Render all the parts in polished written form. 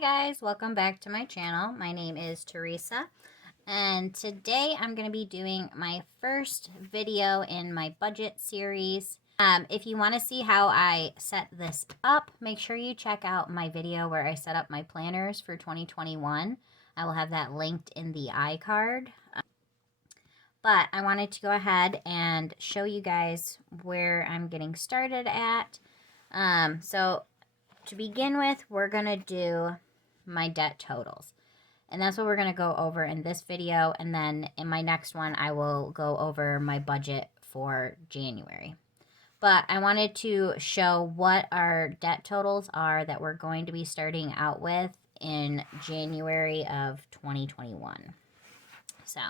Hi guys, welcome back to my channel. My name is Teresa, and today I'm going to be doing my first video in my budget series. If you want to see how I set this up, make sure you check out my video where I set up my planners for 2021. I will have that linked in the iCard. But I wanted to go ahead and show you guys where I'm getting started at. So to begin with, we're going to do my debt totals. And that's what we're going to go over in this video. And then in my next one, I will go over my budget for January. But I wanted to show what our debt totals are that we're going to be starting out with in January of 2021. So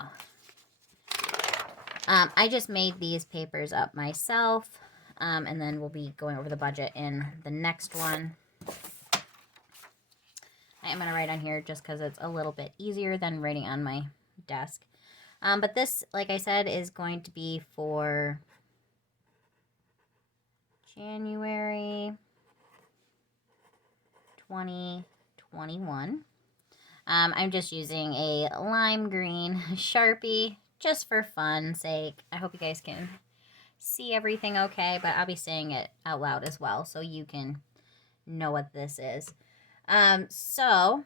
I just made these papers up myself. And then we'll be going over the budget in the next one. I am going to write on here just because it's a little bit easier than writing on my desk. But this, like I said, is going to be for January 2021. I'm just using a lime green Sharpie just for fun's sake. I hope you guys can see everything okay, but I'll be saying it out loud as well so you can know what this is. So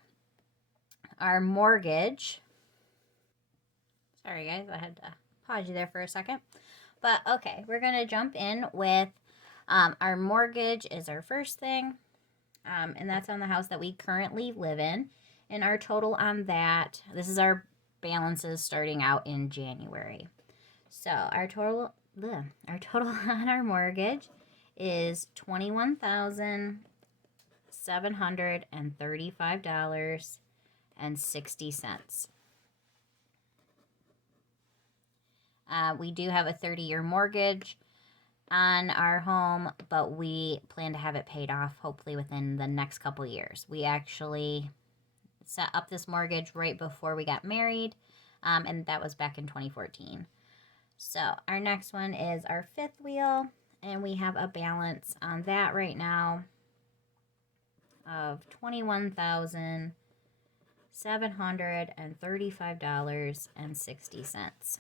our mortgage, sorry guys, I had to pause you there for a second, but okay, we're going to jump in with our mortgage is our first thing, and that's on the house that we currently live in, and our total on that, this is our balances starting out in January. So our total on our mortgage is $21,735.60. We do have a 30-year mortgage on our home, but we plan to have it paid off hopefully within the next couple years. We actually set up this mortgage right before we got married, and that was back in 2014. So our next one is our fifth wheel, and we have a balance on that right now of $21,735.60.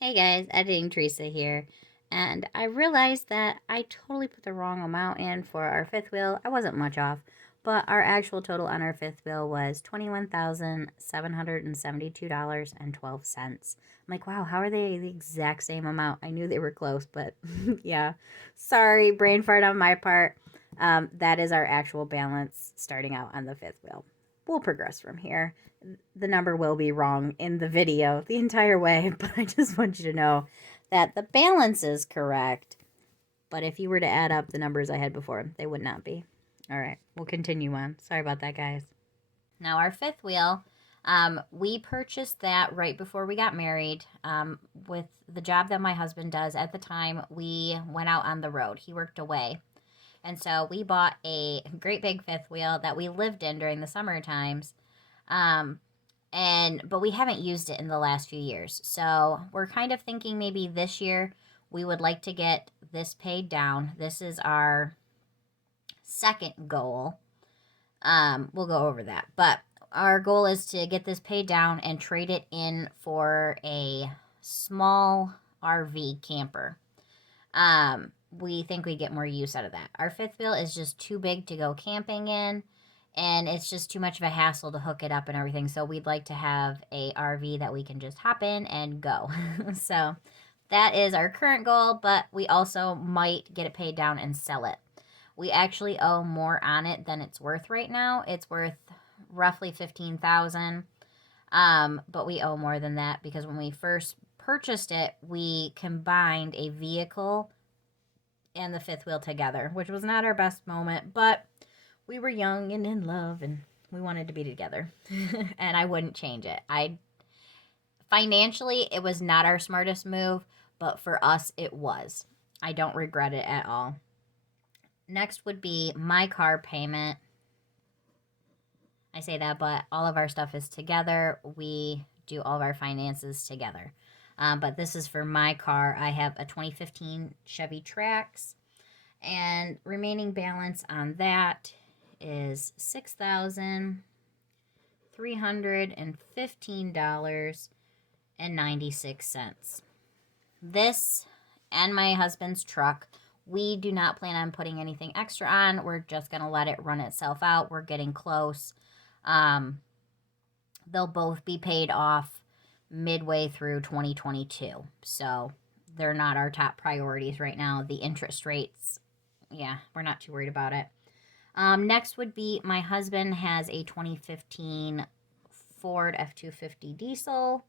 Hey guys, Editing Teresa here, and I realized that I totally put the wrong amount in for our fifth wheel. I wasn't much off, but our actual total on our fifth wheel was $21,772.12. I'm like, wow, how are they the exact same amount? I knew they were close, but yeah, sorry, brain fart on my part. That is our actual balance starting out on the fifth wheel. We'll progress from here. The number will be wrong in the video the entire way, but I just want you to know that the balance is correct. But if you were to add up the numbers I had before, they would not be. All right, we'll continue on. Sorry about that, guys. Now, our fifth wheel, we purchased that right before we got married. With the job that my husband does at the time, we went out on the road. He worked away. And so we bought a great big fifth wheel that we lived in during the summer times. But we haven't used it in the last few years. So we're kind of thinking maybe this year we would like to get this paid down. This is our second goal. We'll go over that. But our goal is to get this paid down and trade it in for a small RV camper. We think we get more use out of that. Our fifth wheel is just too big to go camping in, and it's just too much of a hassle to hook it up and everything. So we'd like to have a RV that we can just hop in and go. So that is our current goal, but we also might get it paid down and sell it. We actually owe more on it than it's worth right now. It's worth roughly $15,000, but we owe more than that because when we first purchased it, we combined a vehicle and the fifth wheel together, which was not our best moment, but we were young and in love and we wanted to be together. And I wouldn't change it. Financially, it was not our smartest move, but for us, it was. I don't regret it at all. Next would be my car payment. I say that, but all of our stuff is together. We do all of our finances together. But this is for my car. I have a 2015 Chevy Trax, and remaining balance on that is $6,315.96. This and my husband's truck, we do not plan on putting anything extra on. We're just going to let it run itself out. We're getting close. They'll both be paid off midway through 2022. So they're not our top priorities right now. The interest rates, yeah, we're not too worried about it. Next would be my husband has a 2015 Ford F-250 diesel.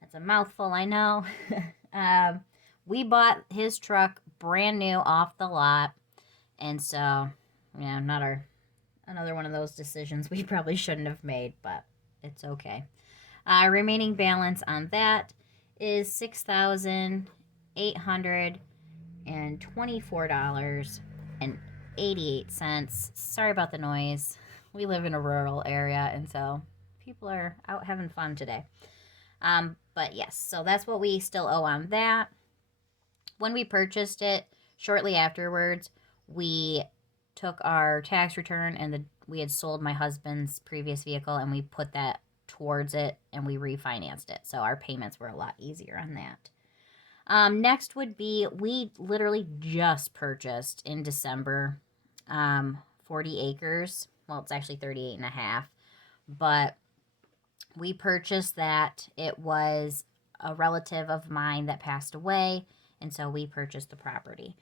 That's a mouthful, I know. We bought his truck brand new off the lot. And so, yeah, another one of those decisions we probably shouldn't have made, but it's okay. Remaining balance on that is $6,824.88. Sorry about the noise. We live in a rural area, and so people are out having fun today. But yes, so that's what we still owe on that. When we purchased it, shortly afterwards, we took our tax return and we had sold my husband's previous vehicle, and we put that towards it and we refinanced it. So our payments were a lot easier on that. Next would be, we literally just purchased in December 40 acres. Well, it's actually 38 and a half, but we purchased that. It was a relative of mine that passed away, and so we purchased the property.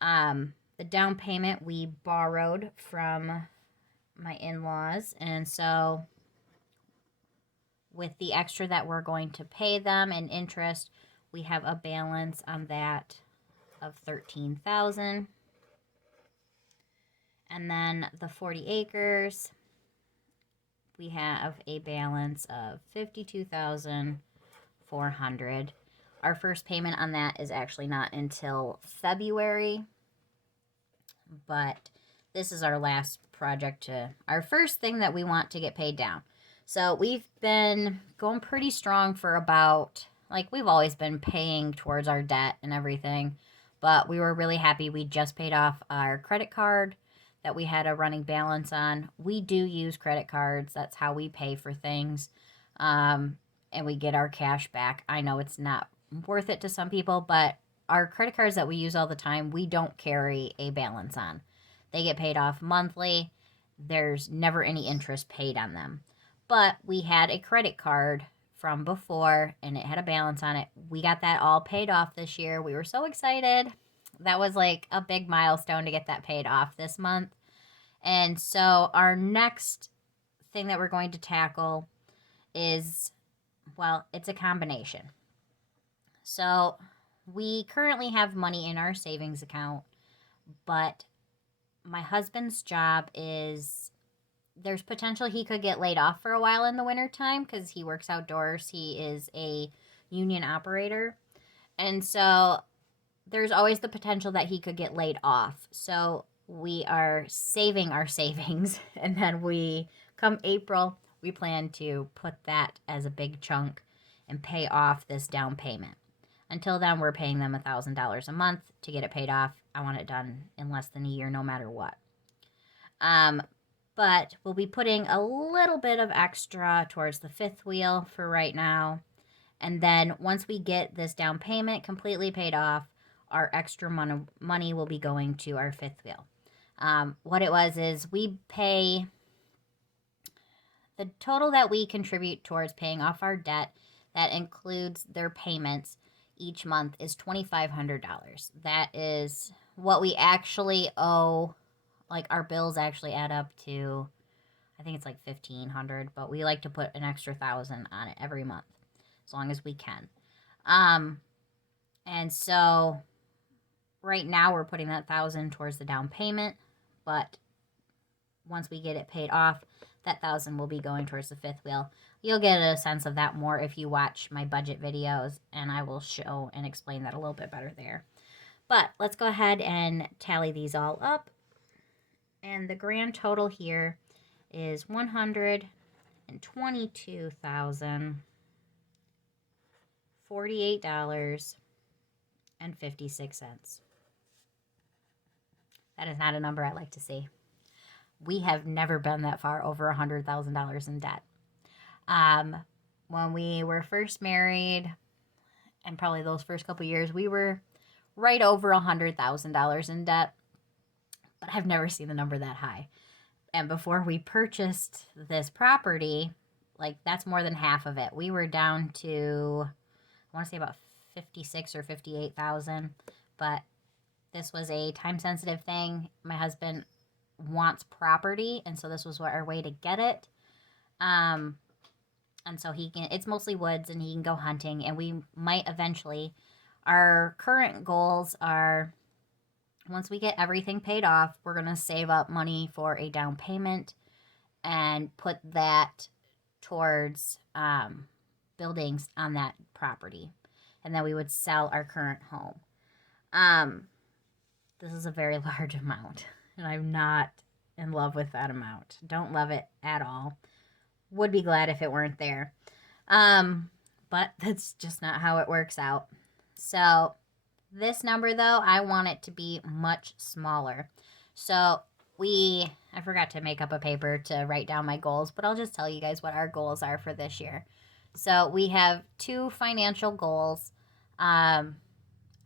The down payment we borrowed from my in-laws, and so with the extra that we're going to pay them in interest, we have a balance on that of $13,000. And then the 40 acres, we have a balance of $52,400. Our first payment on that is actually not until February, but this is our last project our first thing that we want to get paid down. So we've been going pretty strong for about, we've always been paying towards our debt and everything, but we were really happy. We just paid off our credit card that we had a running balance on. We do use credit cards. That's how we pay for things, and we get our cash back. I know it's not worth it to some people, but our credit cards that we use all the time, we don't carry a balance on. They get paid off monthly. There's never any interest paid on them. But we had a credit card from before, and it had a balance on it. We got that all paid off this year. We were so excited. That was like a big milestone to get that paid off this month. And so our next thing that we're going to tackle is, well, it's a combination. So we currently have money in our savings account, but my husband's job is, there's potential he could get laid off for a while in the wintertime because he works outdoors. He is a union operator. And so there's always the potential that he could get laid off. So we are saving our savings. And then come April, we plan to put that as a big chunk and pay off this down payment. Until then, we're paying them $1,000 a month to get it paid off. I want it done in less than a year, no matter what. But we'll be putting a little bit of extra towards the fifth wheel for right now. And then once we get this down payment completely paid off, our extra money will be going to our fifth wheel. What it was is we pay, the total that we contribute towards paying off our debt, that includes their payments each month, is $2,500. That is what we actually owe. Our bills actually add up to, I think it's like $1,500, but we like to put an extra $1,000 on it every month, as long as we can. And so right now we're putting that $1,000 towards the down payment, but once we get it paid off, that $1,000 will be going towards the fifth wheel. You'll get a sense of that more if you watch my budget videos, and I will show and explain that a little bit better there. But let's go ahead and tally these all up. And the grand total here is $122,048.56. That is not a number I like to see. we have never been that far over $100,000 in debt. Um, when we were first married, and probably those first couple years, we were right over $100,000 in debt, but I've never seen the number that high. And before we purchased this property, like that's more than half of it. We were down to, I want to say about 56 or 58,000, but this was a time sensitive thing. My husband wants property, and so this was our way to get it. And so it's mostly woods, and he can go hunting, and we might eventually. Our current goals are, once we get everything paid off, we're going to save up money for a down payment and put that towards buildings on that property. And then we would sell our current home. This is a very large amount, and I'm not in love with that amount. Don't love it at all. Would be glad if it weren't there. But that's just not how it works out. So this number, though, I want it to be much smaller. So I forgot to make up a paper to write down my goals, but I'll just tell you guys what our goals are for this year. So we have 2 financial goals. I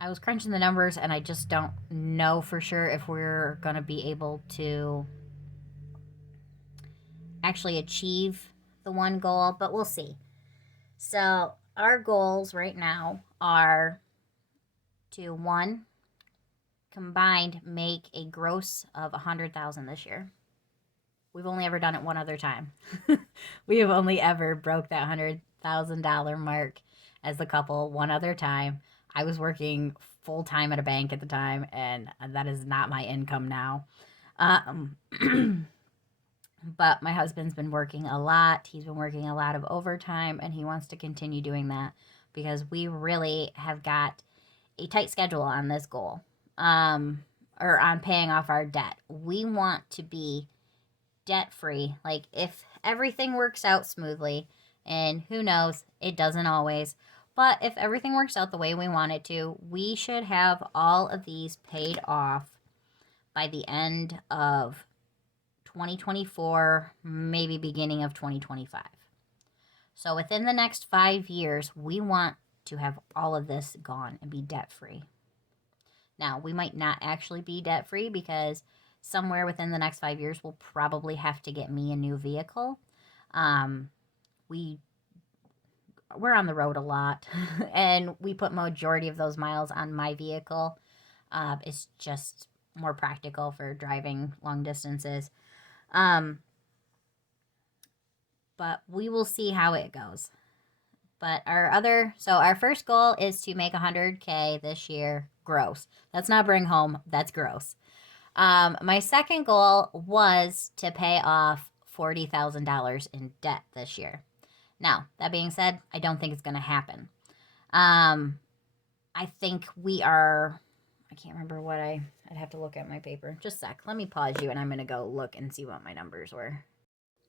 was crunching the numbers, and I just don't know for sure if we're going to be able to actually achieve the one goal, but we'll see. So our goals right now are to, 1, combined make a gross of $100,000 this year. We've only ever done it one other time. We have only ever broke that $100,000 mark as the couple one other time. I was working full time at a bank at the time, and that is not my income now. But my husband's been working a lot. He's been working a lot of overtime, and he wants to continue doing that because we really have got a tight schedule on this goal, or on paying off our debt. We want to be debt free. Like, if everything works out smoothly, and who knows, it doesn't always, but if everything works out the way we want it to, we should have all of these paid off by the end of 2024, maybe beginning of 2025. So within the next 5 years, we want to have all of this gone and be debt free. Now, we might not actually be debt free because somewhere within the next 5 years, we'll probably have to get me a new vehicle. We're on the road a lot, and we put majority of those miles on my vehicle. It's just more practical for driving long distances. But we will see how it goes. But our first goal is to make $100K this year gross. That's not bring home, that's gross. My second goal was to pay off $40,000 in debt this year. Now, that being said, I don't think it's going to happen. I think I can't remember I'd have to look at my paper. Just a sec. Let me pause you, and I'm going to go look and see what my numbers were.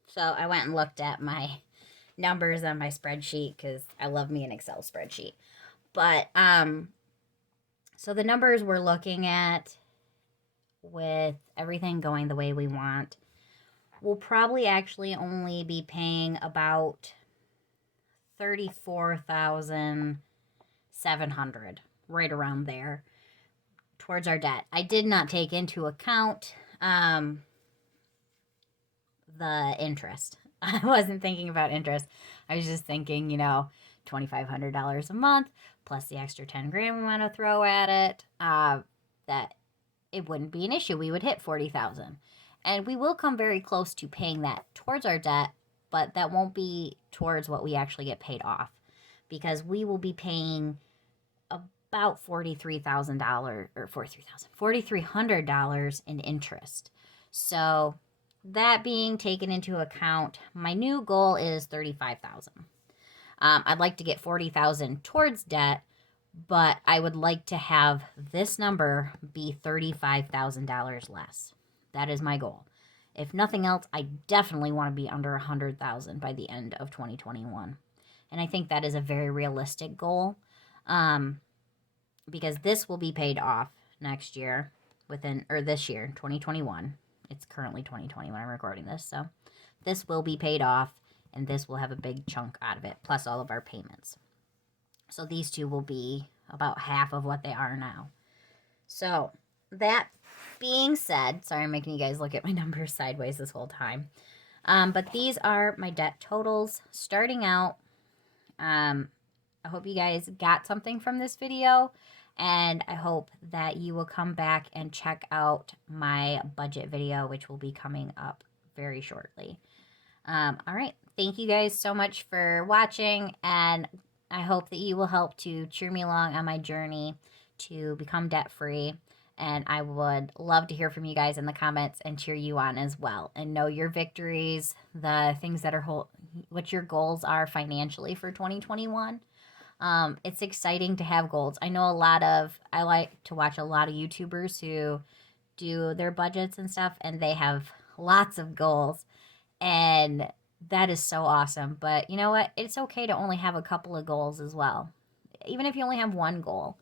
So I went and looked at my numbers on my spreadsheet because I love me an Excel spreadsheet. But, so the numbers we're looking at, with everything going the way we want, we'll probably actually only be paying about $34,700, right around there, towards our debt. I did not take into account the interest. I wasn't thinking about interest. I was just thinking, $2,500 a month plus the extra 10 grand we want to throw at it, that it wouldn't be an issue. We would hit 40,000, and we will come very close to paying that towards our debt, but that won't be towards what we actually get paid off, because we will be paying about $4,300 in interest. So that being taken into account, my new goal is $35,000. I'd like to get $40,000 towards debt, but I would like to have this number be $35,000 less. That is my goal. If nothing else, I definitely want to be under $100,000 by the end of 2021. And I think that is a very realistic goal, because this will be paid off next year, this year, 2021. It's currently 2020 when I'm recording this. So this will be paid off, and this will have a big chunk out of it, plus all of our payments. So these two will be about half of what they are now. So that being said, sorry I'm making you guys look at my numbers sideways this whole time. But these are my debt totals starting out. I hope you guys got something from this video, and I hope that you will come back and check out my budget video, which will be coming up very shortly. All right. Thank you guys so much for watching, and I hope that you will help to cheer me along on my journey to become debt-free. And I would love to hear from you guys in the comments and cheer you on as well, and know your victories, the things that are what your goals are financially for 2021. It's exciting to have goals. I know I like to watch a lot of YouTubers who do their budgets and stuff, and they have lots of goals, and that is so awesome. But you know what? It's okay to only have a couple of goals as well. Even if you only have one goal,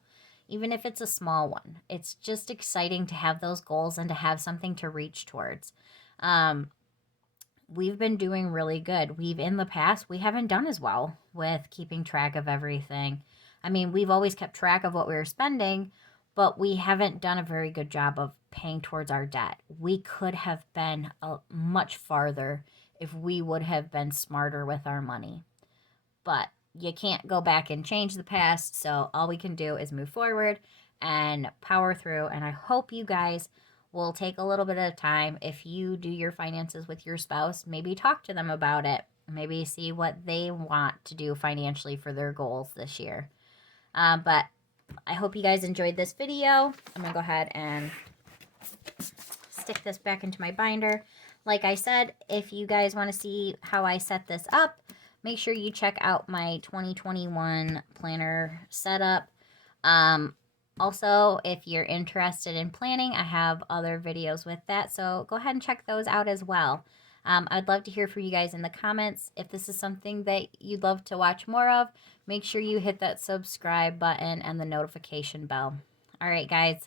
even if it's a small one, it's just exciting to have those goals and to have something to reach towards. We've been doing really good. In the past, we haven't done as well with keeping track of everything. I mean, we've always kept track of what we were spending, but we haven't done a very good job of paying towards our debt. We could have been much farther if we would have been smarter with our money. But you can't go back and change the past, so all we can do is move forward and power through. And I hope you guys will take a little bit of time. If you do your finances with your spouse, maybe talk to them about it. Maybe see what they want to do financially for their goals this year. But I hope you guys enjoyed this video. I'm going to go ahead and stick this back into my binder. Like I said, if you guys want to see how I set this up, make sure you check out my 2021 planner setup. Also, if you're interested in planning, I have other videos with that, so go ahead and check those out as well. I'd love to hear from you guys in the comments. If this is something that you'd love to watch more of, make sure you hit that subscribe button and the notification bell. All right, guys,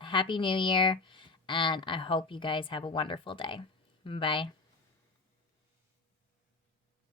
Happy New Year, and I hope you guys have a wonderful day. Bye.